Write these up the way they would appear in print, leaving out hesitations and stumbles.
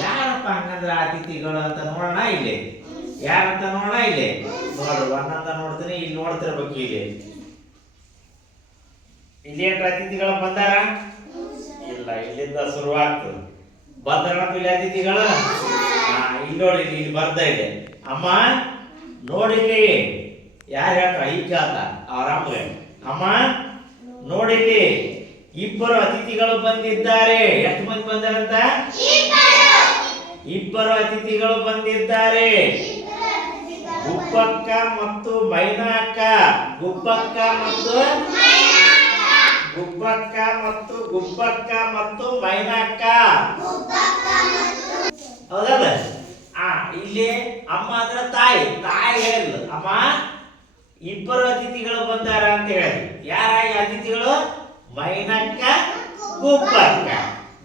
ಯಾರಪ್ಪ ಹಂಗಂದ್ರೆ ಅತಿಥಿಗಳು ಅಂತ ನೋಡೋಣ ಇಲ್ಲಿ. ಯಾರಂತ ನೋಡೋಣ ಇಲ್ಲಿ. ನೋಡು ಒಂದಂತ ನೋಡ್ತೀನಿ, ಇಲ್ಲಿ ನೋಡ್ತಿರ್ಬೇಕು. ಇಲ್ಲಿ ಏನ್ರ ಅತಿಥಿಗಳು ಬಂದಾರ? ಇಲ್ಲ, ಇಲ್ಲಿಂದ ಶುರುವಾಗ್ತದೆ. ಬಂದ್ರಪ್ಪ ಇಲ್ಲಿ ಅತಿಥಿಗಳು. ಇಲ್ಲಿ ನೋಡಿ, ಇಲ್ಲಿ ಬರ್ತಾ ಇದೆ. ಅಮ್ಮ ನೋಡಿಲ್ಲಿ ಯಾರು ಹೇಳ್ತಾರ ಈ ಕೇಳ್ತ ಅವ್ರ ಅಮ್ಮಗೆ. ಅಮ್ಮ ನೋಡಿಲ್ಲಿ ಇಬ್ಬರು ಅತಿಥಿಗಳು ಬಂದಿದ್ದಾರೆ. ಎಷ್ಟು ಮಂದಿ ಬಂದಾರಂತ? ಇಬ್ಬರು ಅತಿಥಿಗಳು ಬಂದಿದ್ದಾರೆ. ಗುಬ್ಬಕ್ಕ ಮತ್ತು ಮೈನಾಕ್ಕ. ಗುಬ್ಬಕ್ಕ ಮತ್ತು ಮೈನಾಕ್ಕ. ಹೌದಲ್ಲ? ಇಲ್ಲಿ ಅಮ್ಮ ಅಂದ್ರೆ ತಾಯಿ. ತಾಯಿ ಹೇಳಿದ್ಲು ಅಮ್ಮ ಇಬ್ಬರು ಅತಿಥಿಗಳು ಬಂದಾರ ಅಂತ ಹೇಳಿದ್ಲು. ಯಾರ ಅತಿಥಿಗಳು? ಮೈನಕ್ಕ, ಗುಬ್ಬಕ್ಕ.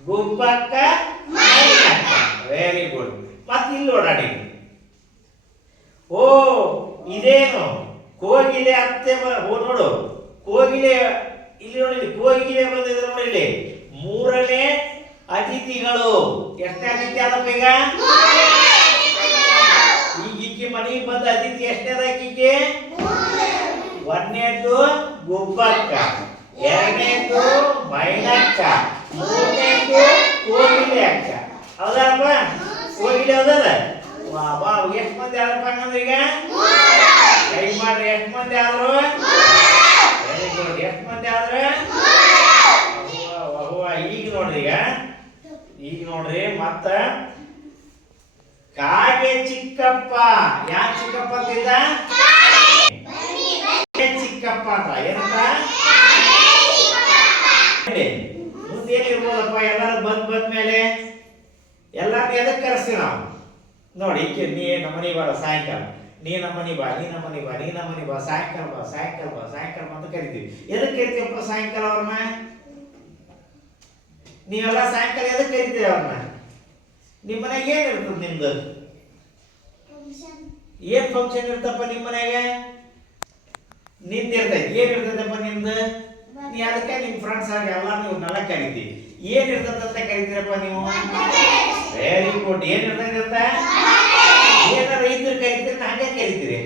ಗುಬ್ಬಕ್ಕ, ಮೈನಕ್ಕ. Very good. ಮತ್ತೆ ಇಲ್ಲಿ ಓಡಾಡಿ. ಓ ಇದೇನು ಕೋಗಿಲೆ ಅತ್ತೆ. ನೋಡು ಕೋಗಿಲೆ ಇಲ್ಲಿ ನೋಡಿ. ಕೋಗಿಲೆ ಬಂದಿದ್ರು ನೋಡಿ ಇಲ್ಲಿ. ಮೂರನೇ ಅತಿಥಿಗಳು. ಎಷ್ಟನೇ ಅತಿಥಿ ಆದಪ್ಪ ಈಗ? ಈಗಿಕ್ಕಿ ಮನೆಗೆ ಬಂದ ಅತಿಥಿ ಎಷ್ಟನೇದ? ಈಗಿಗೆ ಒಂದನೇದ್ದು ಗುಬ್ಬಕ್ಕ, ಎರಡನೇದ್ದು ಮೈನಕ್ಕ, ಮೂರನೇದ್ದು ಕೋಗಿಲೆ ಅಕ್ಕ. ಹೌದಪ್ಪ? ಕೋಗಿಲೆ ಹೌದಲ್ಲ? ಬಾ ಎಷ್ಟು ಮಂದಿ ಆದ್ರಪ್ಪ ಹಂಗಂದ್ರೆ ಈಗ? ಕೈ ಮಾಡ್ರಿ. ಎಷ್ಟು ಮಂದಿ ಆದ್ರು? Very good. ಎಷ್ಟು ಮಂದಿ ಆದ್ರೆ? ಈಗ ನೋಡ್ರಿ. ಈಗ ನೋಡ್ರಿ ಮತ್ತ ಕಾಗೆ ಚಿಕ್ಕಪ್ಪ. ಯಾಕೆ ಚಿಕ್ಕಪ್ಪ ಅಂತಿದ್ದ? ಚಿಕ್ಕಪ್ಪ ಅಂತ. ಏನಂತ? ಮುಂದೆ ಏನಿರ್ಬೋದಪ್ಪ? ಎಲ್ಲರೂ ಬಂದ್ಮೇಲೆ ಎಲ್ಲಾರು ಎದಕ್ಕೆ ಕರೆಸ್ತೀವಿ ನಾವು? ನೋಡಿ ನೀ ನಮ್ಮ ಮನೆ ಬರ ಸಾಯಂಕಾಲ, ನೀ ನಮ್ಮ ಮನೆ ಬಾ, ನೀ ನಮ್ಮ ಮನೆ ಬಾ, ನೀ ನಮ್ಮ ಮನೆ ಬಾ, ಸಾಯಂಕಾಲ ಬಾ, ಸಾಯಂಕಾಲ ಬಾ, ಸಾಯಂಕಾಲ ಬಾ ಅಂತ ಕರಿತೀವಿ. ಎದಕ್ಕೆ ಕರಿತೀವಪ್ಪ ಸಾಯಂಕಾಲ ಅವ್ರನ್ನ? ನೀವೆಲ್ಲ ಸಾಯಂಕಾಲ ಎದಕ್ಕೆ ಕರಿತೀವಿ ಅವ್ರನ್ನ? ನಿಮ್ಮ ಮನೆಗೆ ಏನ್ ಇರ್ತದ? ನಿಮ್ದು ಏನ್ ಫಂಕ್ಷನ್ ಇರ್ತಪ್ಪ ನಿಮ್ಮ ಮನೆಗೆ? ನಿಂದ ಇರ್ತೈತಿ. ಏನ್ ಇರ್ತದಪ್ಪ ನಿಮ್ದು? ನೀ ಅದಕ್ಕೆ ನಿಮ್ ಫ್ರೆಂಡ್ಸ್ ಆಗಿ ಎಲ್ಲ ನೀವು ನೆಲ ಕರಿತೀವಿ. ಏನ್ ಇರ್ತದಂತ ಕರಿತೀರಪ್ಪ ನೀವು? Very good. ಏನ್ ಇರ್ತೈತಿ ಅಂತ? ಏನಾರ ರೈತರು ಕರಿತೀರಿ, ಹಂಗೆ ಕರಿತೀರಿ.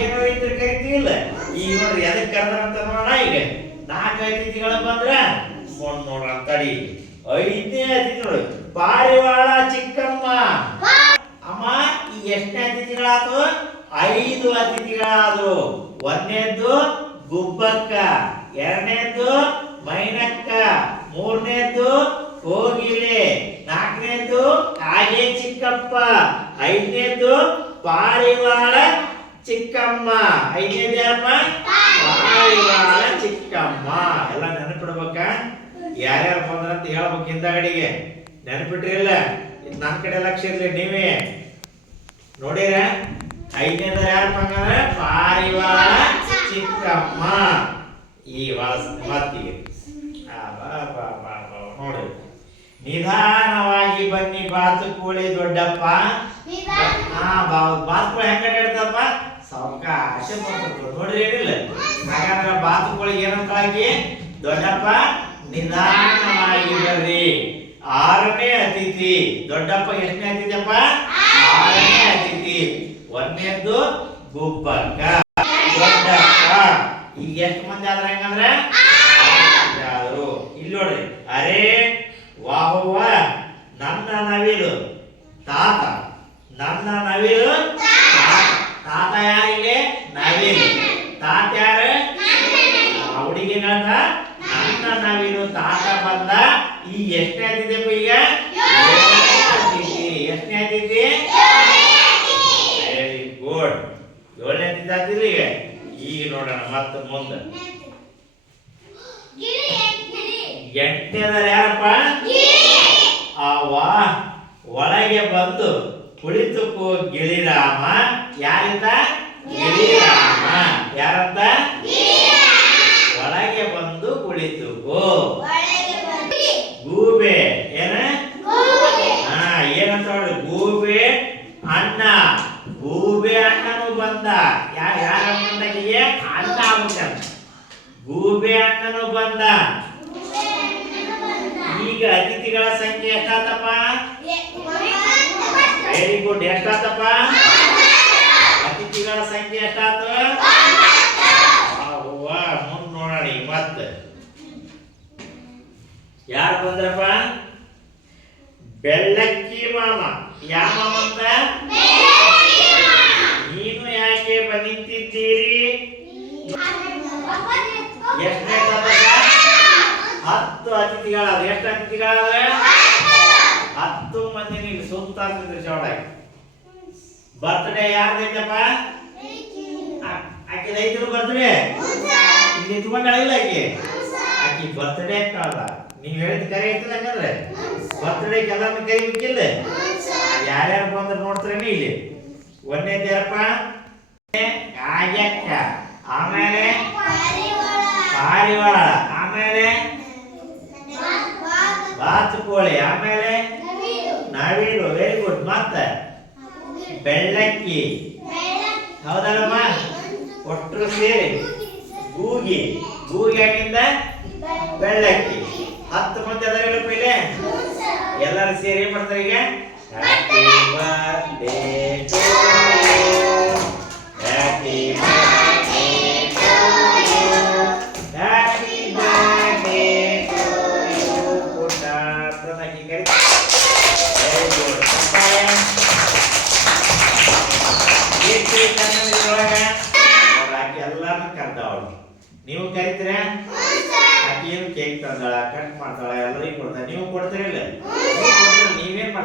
ಏನಾರ ರೈತರು ಕರಿತೀವಿಲ್ಲ. ಈಗ ನೋಡ್ರಿ ಎದಕ್ಕೆ ಕರೆದ್ರ ಅಂತ ನೋಡೋಣ. ಈಗ 4 ಅತಿಥಿಗಳು ಬಂದ್ರ ನೋಡ್ರ ತಡಿ. 5ನೇ ಅತಿಥಿ ನೋಡಿ, ಪಾರಿವಾಳ ಚಿಕ್ಕಮ್ಮ. ಅಮ್ಮ ಈ ಎಷ್ಟನೇ ಅತಿಥಿಗಳಾದ್ರು? 5 ಅತಿಥಿಗಳಾದ್ರು. ಒಂದನೇದ್ದು ಗುಬ್ಬಕ್ಕ, ಎರಡನೇದ್ದು ಮೈನಕ್ಕ, ಮೂರನೇದ್ದು ಕೋಗಿಲೆ, 4ನೇದ್ದು ಕಾಗೆ ಚಿಕ್ಕಪ್ಪ, 5ನೇದ್ದು ಪಾರಿವಾಳ ಚಿಕ್ಕಮ್ಮ. 5ನೇದು ಯಾರಪ್ಪ? ಪಾರಿವಾಳ ಚಿಕ್ಕಮ್ಮ. ಎಲ್ಲ ನೆನಪಿಡ್ಬೇಕ. ಯಾರ್ಯಾರು ಬಂದ್ರಂತ ಹೇಳ್ಬೇಕು ಹಿಂದಗಡಿಗೆ. ನೆನಪಿಟ್ರಿಲ್ಲ? ನನ್ನ ಕಡೆ ಲಕ್ಷ ಇರ್ಲಿ ನೀವೇ ನೋಡಿರ. 5ನೇದ ಯಾರಪ್ಪ ಹಂಗಂದ್ರೆ ಪಾರಿವಾಳ ಚಿಕ್ಕಮ್ಮ. ಈ ಮತ್ತಿಗೆ ನೋಡಿ. ನಿಧಾನವಾಗಿ ಬನ್ನಿ ಬಾತುಕೋಳಿ ದೊಡ್ಡಪ್ಪ. ಬಾತುಕೋಳಿ ಹೆಂಗ ಹೇಳ್ತಪ್ಪ? ಸಾವಕಾಶ ಬರ್ತದೆ ನೋಡ್ರಿ. ಏನಿಲ್ಲ ಹಾಗಾದ್ರೆ ಬಾತುಕೋಳಿ ಏನಂತ ಹಾಕಿ? ದೊಡ್ಡಪ್ಪ ನಿಧಾನವಾಗಿ ಬರ್ರಿ. 6ನೇ ಅತಿಥಿ ದೊಡ್ಡಪ್ಪ. ಎಷ್ಟನೇ ಅತಿಥಿಯಪ್ಪ? 6ನೇ ಅತಿಥಿ. 1ನೇದ್ದು ಗುಬ್ಬಕ್ಕ, ದೊಡ್ಡಪ್ಪ. ಈಗ ಎಷ್ಟು ಮಂದಿ ಆದ್ರ ಹೆಂಗಂದ್ರೆ? ಇಲ್ಲಿ ನೋಡ್ರಿ. ಅರೇ ವಾಹುವ ನನ್ನ ನವಿಲು ತಾತ. ನನ್ನ ನವಿಲು ತಾತ. ಯಾರಿಗೆ? ನವಿಲು. ತಾತ ಯಾರು? ಹುಡುಗಿನ ನನ್ನ ನವಿಲು ತಾತ ಬಂದ. ಈ ಎಷ್ಟನೇ ಅತಿಥಿಯಪ್ಪ ಈಗ? 7ನೇ ಅತಿಥಿ. ಎಷ್ಟನೇ ಅತಿಥಿ? Very good. 7ನೇ ಅತಿಥಿ ಆಗ್ತಿಲ್ಲ ಈಗ. ಈಗ ನೋಡೋಣ ಮತ್ತೆ ಮುಂದೆ. 8ನೇದ ಯಾರಪ್ಪ? ಒಳಗೆ ಬಂದು ಕುಳಿತುಕೋ ಗಿಳಿರಾಮ. ಯಾರಿಂದ? ಗಿಳಿರಾಮ. ಯಾರಂತ? ಒಳಗೆ ಬಂದು ಕುಳಿತುಕೋ. ಗೂಬೆ ಏನ? ಏನಂತ ನೋಡಿ. ಗೂಬೆ ಅಣ್ಣ. ಗೂಬೆ ಅಣ್ಣನು ಬಂದ. ಯಾರ ಬಂದಾಗಿಗೆ? ಅಣ್ಣ ಆಗ್ಬಿಟ್ಟ. ಗೂಬೆ ಅಣ್ಣನು ಬಂದ. ಈಗ ಅತಿಥಿಗಳ ಸಂಖ್ಯೆ ಎಷ್ಟಾತಪ್ಪ? Very good. ಎಷ್ಟಾತಪ್ಪ? ಅತಿಥಿಗಳ ಸಂಖ್ಯೆ ಎಷ್ಟಾತು? ಮುಂದೆ ನೋಡೋಣ. ಮತ್ತೆ ಯಾರು ಬಂದ್ರಪ್ಪ? ಬೆಳ್ಳಕ್ಕಿ ಮಾಮ. ಯಾವ ಮಾಮ ಅಂತ? ನೀನು ಯಾಕೆ ಬಂದಿದ್ದೀರಿ? ಎಷ್ಟು 10 ಅತಿಥಿಗಳಾದ. ಎಷ್ಟು ಅತಿಥಿಗಳಾದ? 10 ಮಂದಿ ನಿಂಗೆ ಸುತ್ತ ಚೌಡಾಗಿ. ಬರ್ತ್ಡೇ ಯಾರ್ದೈತಪ್ಪ? ಆಕೆ ಐದು ಬರ್ತ್ಡೇ ಇಲ್ಲಿ ನಿಂತ್ಕೊಂಡಾಳಿಲ್ಲ ಆಕೆ. ಆಕಿ ಬರ್ತ್ಡೇ ಕಾಲ ನೀವ್ ಹೇಳಿದ ಕರೆ ಐತಲ್ಲ. ಹಂಗಂದ್ರೆ ಬರ್ತ್ಡೇಗೆ ಎಲ್ಲಾನು ಕರಿಬೇಕಿಲ್ಲ. ಯಾರ್ಯಾರು ಬಂದ್ರೆ ನೋಡ್ತಾರೇನೆ ಇಲ್ಲಿ. ಒಂದೇದು ಯಾರಪ್ಪ? ಆಗ್ಯಾಕ್ಕ. ಆಮೇಲೆ ಪಾರಿವಾಳ. ಆಮೇಲೆ ಬಾತುಕೋಳಿ. ಆಮೇಲೆ ನವಿಲು. Very good. ಮತ್ತೆ ಬೆಳ್ಳಕ್ಕಿ. ಹೌದಲ್ಲಮ್ಮ? ಒಟ್ಟರು ಸೇರಿ ಗೂಗಿ. ಗೂಗಿ ಆಗಿಂದ ಬೆಳ್ಳಕ್ಕಿ. 10 ಮಂದಿ ಅದರಲ್ಲಪ್ಪ ಇಲ್ಲಿ. ಎಲ್ಲರೂ ಸೇರಿ ಏನ್ ಮಾಡ್ತಾರೆ ಈಗ? Happy birthday to you, happy birthday to you, happy birthday to you ಪುಟ್ಟ ಅಂತ ಆಕಿ ಕರೀತಾರೆ. Very good. ಆಕಿ ಎಲ್ಲಾನು ಕರ್ದವಳು. ನೀವು ಕರಿತೀರ? ಆಕಿ ಏನು ಕೇಕ್ ತಂದಾಳ, ಕಟ್ ಮಾಡ್ತಾಳ, ಎಲ್ಲರಿಗೂ ಕೊಡ್ತಾಳೆ. ನೀವು ಕೊಡ್ತೀರಿಲ್ಲ? ನೀವೇನ್ ಮಾಡ್ತೀರಿ?